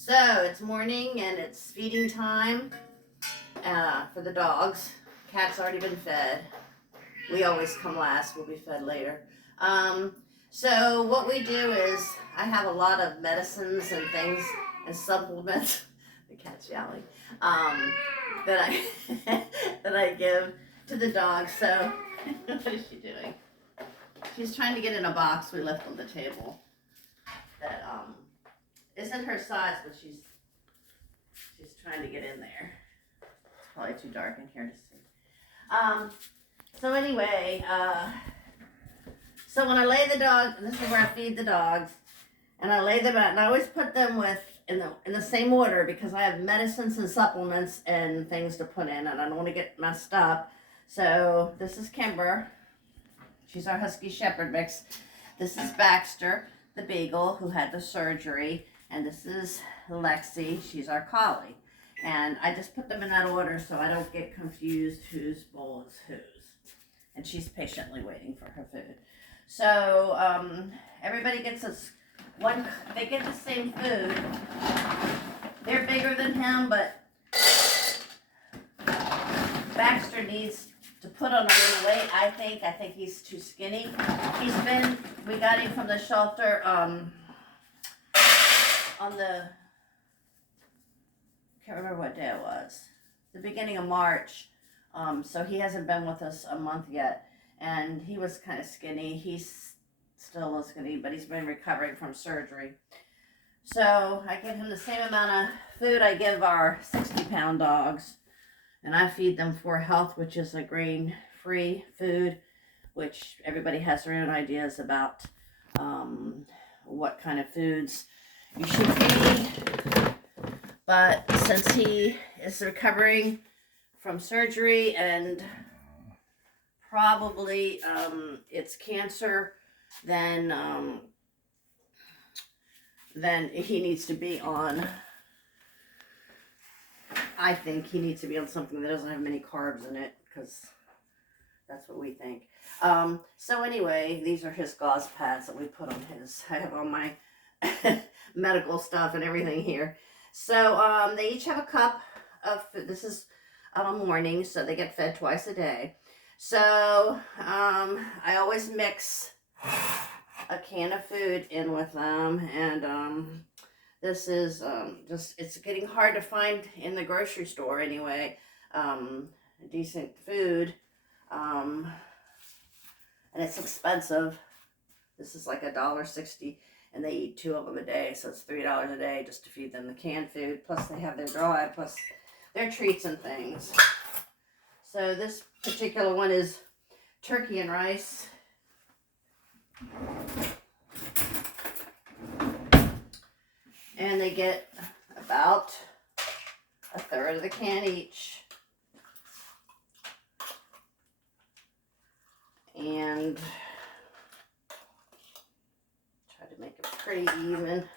So it's morning and it's feeding time for the dogs. Cat's already been fed. We always come last. We'll be fed later. So what we do is I have a lot of medicines and things and supplements. The cat's yelling. That I that I give to the dogs. So what is she doing? She's trying to get in a box we left on the table that isn't her size, but she's trying to get in there. It's probably too dark in here to see. So anyway, so when I lay the dog, and this is where I feed the dogs, and I lay them out, and I always put them in the same order because I have medicines and supplements and things to put in, and I don't want to get messed up. So this is Kimber. She's our Husky Shepherd mix. This is Baxter, the Beagle, who had the surgery, and this is Lexi. She's our Collie. And I just put them in that order so I don't get confused whose bowl is whose. And she's patiently waiting for her food. So everybody gets one. They get the same food. They're bigger than him, but Baxter needs to put on a little weight. I think he's too skinny. We got him from the shelter on the, can't remember what day it was, the beginning of March. So he hasn't been with us a month yet, and he was kind of skinny. He's still a skinny, but he's been recovering from surgery. So I give him the same amount of food I give our 60-pound dogs, and I feed them 4Health, which is a grain-free food, which everybody has their own ideas about what kind of foods you should feed. But since he is recovering from surgery and probably it's cancer, then he needs to be on, I think he needs to be on something that doesn't have many carbs in it, because that's what we think. So anyway, these are his gauze pads that we put on his. I have all my medical stuff and everything here. So they each have a cup of food. This is on a morning, so they get fed twice a day. So I always mix a can of food in with them, and this is it's getting hard to find in the grocery store anyway, decent food, and it's expensive. This is like $1.60, and they eat 2 of them a day, so it's $3 a day just to feed them the canned food, plus they have their dry, plus their treats and things. So this particular one is turkey and rice. And they get about 1/3 of the can each. And try to make it pretty even.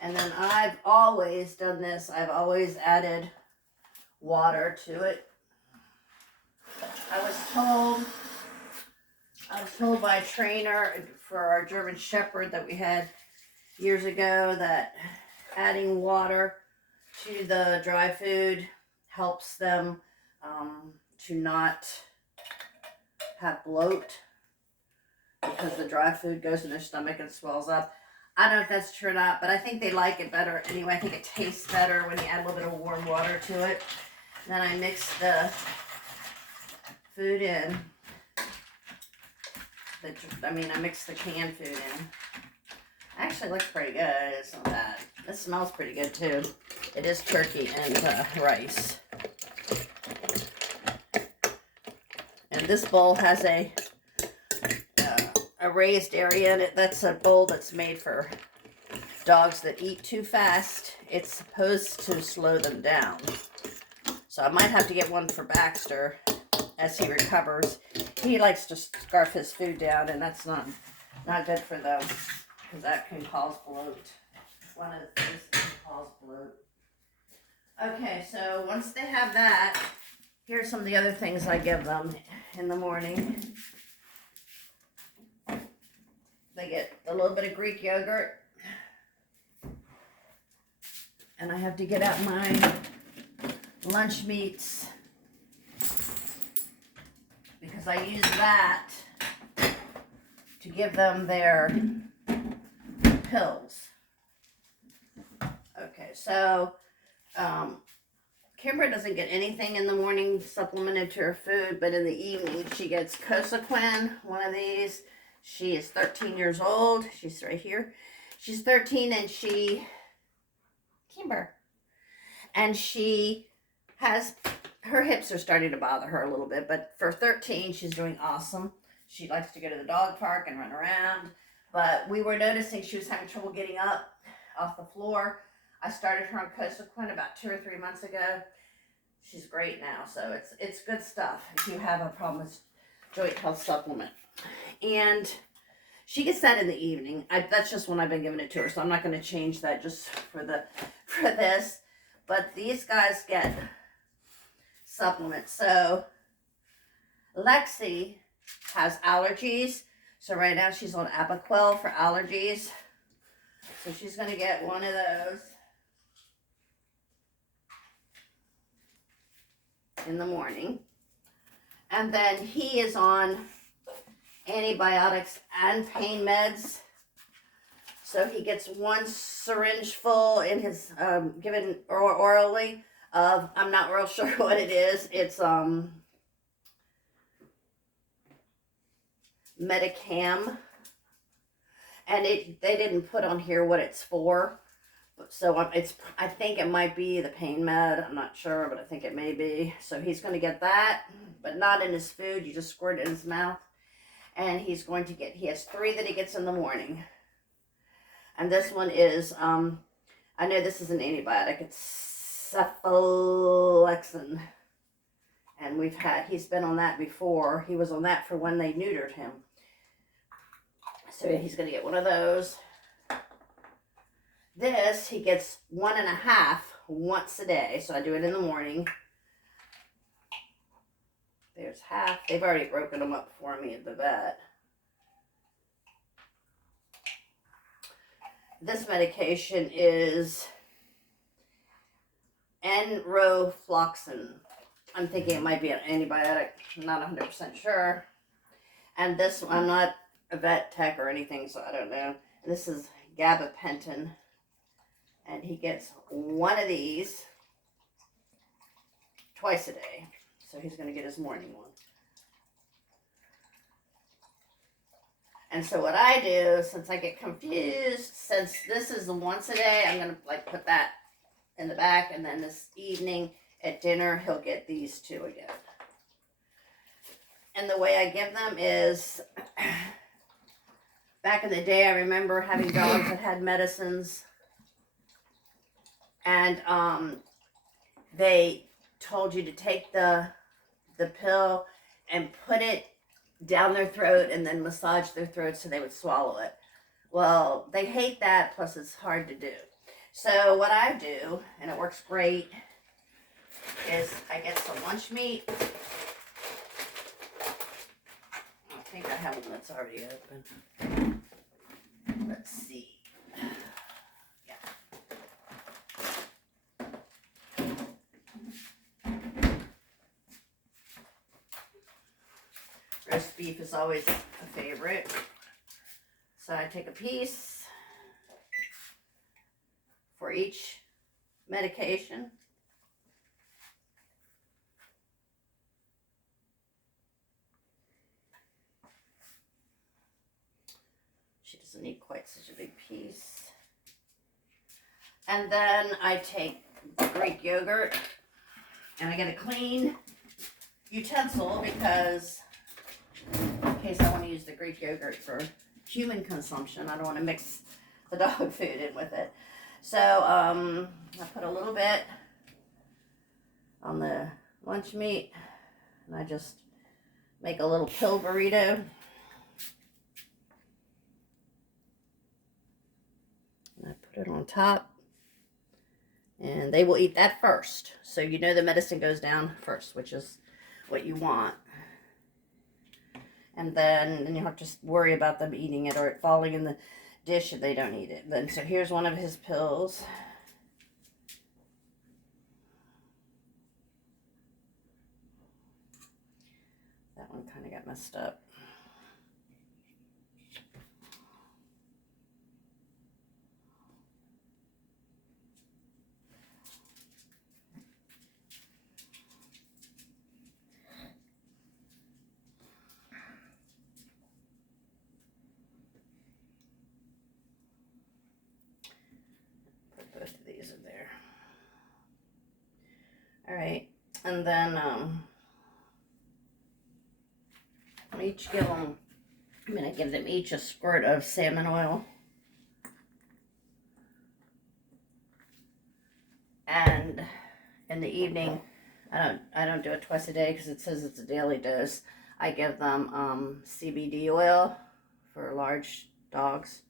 And then I've always done this. I've always added water to it. I was told by a trainer for our German Shepherd that we had years ago that adding water to the dry food helps them to not have bloat, because the dry food goes in their stomach and swells up. I don't know if that's true or not, but I think they like it better anyway. I think it tastes better when you add a little bit of warm water to it. Then I mix the food in. I mix the canned food in. Actually looks pretty good. It's not bad. It smells pretty good too. It is turkey and rice. And this bowl has a raised area in it. That's a bowl that's made for dogs that eat too fast. It's supposed to slow them down. So I might have to get one for Baxter as he recovers. He likes to scarf his food down, and that's not good for them, because that can cause bloat. One of the things that can cause bloat. Okay, so once they have that, here's some of the other things I give them in the morning. they get a little bit of Greek yogurt. And I have to get out my lunch meats because I use that to give them their pills. Okay, so Kimber doesn't get anything in the morning supplemented to her food, but in the evening she gets Cosequin, one of these. She is 13 years old. She's right here. She's 13 and Kimber. And she has, her hips are starting to bother her a little bit, but for 13, she's doing awesome. She likes to go to the dog park and run around, but we were noticing she was having trouble getting up off the floor. I started her on Cosequin about 2 or 3 months ago. She's great now, so it's good stuff if you have a problem with joint health supplement. And she gets that in the evening. That's just when I've been giving it to her, so I'm not going to change that just for this. But these guys get supplements. So Lexi has allergies, so right now she's on Apoquel for allergies. So she's going to get one of those in the morning. And then he is on antibiotics and pain meds. So he gets one syringe full in his, given orally of, I'm not real sure what it is. It's Medicam. And they didn't put on here what it's for. So I think it might be the pain med. I'm not sure, but I think it may be. So he's going to get that, but not in his food. You just squirt it in his mouth. And he has 3 that he gets in the morning. And this one is, I know this is an antibiotic. It's cephalexin. And he's been on that before. He was on that for when they neutered him. So he's going to get one of those. This, he gets 1.5 once a day. So I do it in the morning. There's half. They've already broken them up for me at the vet. This medication is enrofloxacin. I'm thinking it might be an antibiotic. I'm not 100% sure. And this one, I'm not a vet tech or anything, so I don't know. This is gabapentin. And he gets one of these twice a day. So he's going to get his morning one. And so what I do, since I get confused, since this is the once a day, I'm going to put that in the back. And then this evening at dinner, he'll get these 2 again. And the way I give them is, back in the day, I remember having dogs that had medicines. And they told you to take the pill and put it down their throat and then massage their throat so they would swallow it. Well, they hate that, plus it's hard to do. So what I do, and it works great, is I get some lunch meat. I think I have one that's already open. Let's see. Roast beef is always a favorite. So I take a piece for each medication. She doesn't need quite such a big piece. And then I take Greek yogurt and I get a clean utensil because in case I want to use the Greek yogurt for human consumption, I don't want to mix the dog food in with it. So I put a little bit on the lunch meat and I just make a little pill burrito. And I put it on top. And they will eat that first. So you know the medicine goes down first, which is what you want. and then you don't have to worry about them eating it or it falling in the dish if they don't eat it. Then, so here's one of his pills. That one kind of got messed up. Put both of these in there. All right, and then each give them. I'm gonna give them each a squirt of salmon oil. And in the evening, I don't do it twice a day because it says it's a daily dose. I give them CBD oil for large dogs.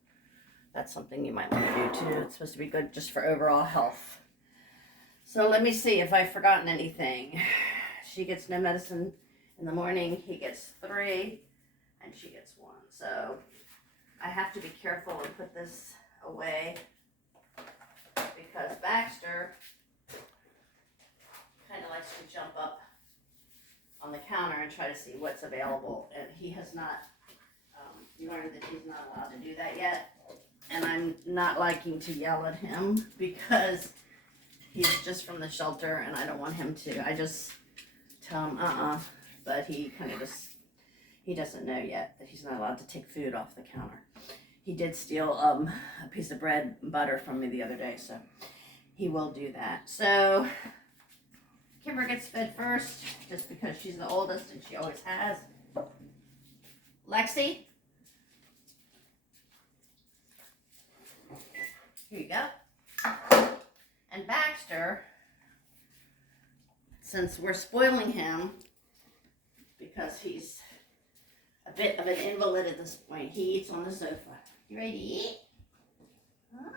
That's something you might want to do too. It's supposed to be good just for overall health. So let me see if I've forgotten anything. She gets no medicine in the morning. He gets 3, and she gets 1. So I have to be careful and put this away because Baxter kind of likes to jump up on the counter and try to see what's available, and he has not learned that he's not allowed to do that yet. And I'm not liking to yell at him because he's just from the shelter and I don't want him to. I just tell him but he kind of he doesn't know yet that he's not allowed to take food off the counter. He did steal a piece of bread and butter from me the other day, so he will do that. So Kimber gets fed first just because she's the oldest and she always has. Lexi, here you go. And Baxter, since we're spoiling him because he's a bit of an invalid at this point, he eats on the sofa. You ready to eat? Huh?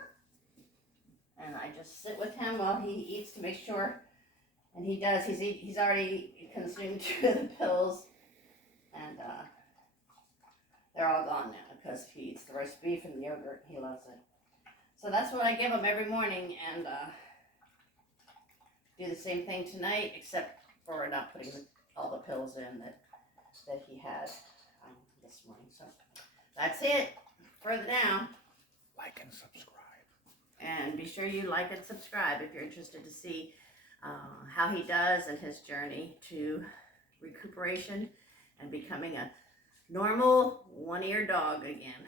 And I just sit with him while he eats to make sure. And he does. He's already consumed 2 of the pills, and they're all gone now because he eats the roast beef and the yogurt. He loves it. So that's what I give him every morning, and do the same thing tonight, except for not putting all the pills in that he had this morning. So that's it. Further down. Like and subscribe. And be sure you like and subscribe if you're interested to see how he does and his journey to recuperation and becoming a normal one-eared dog again.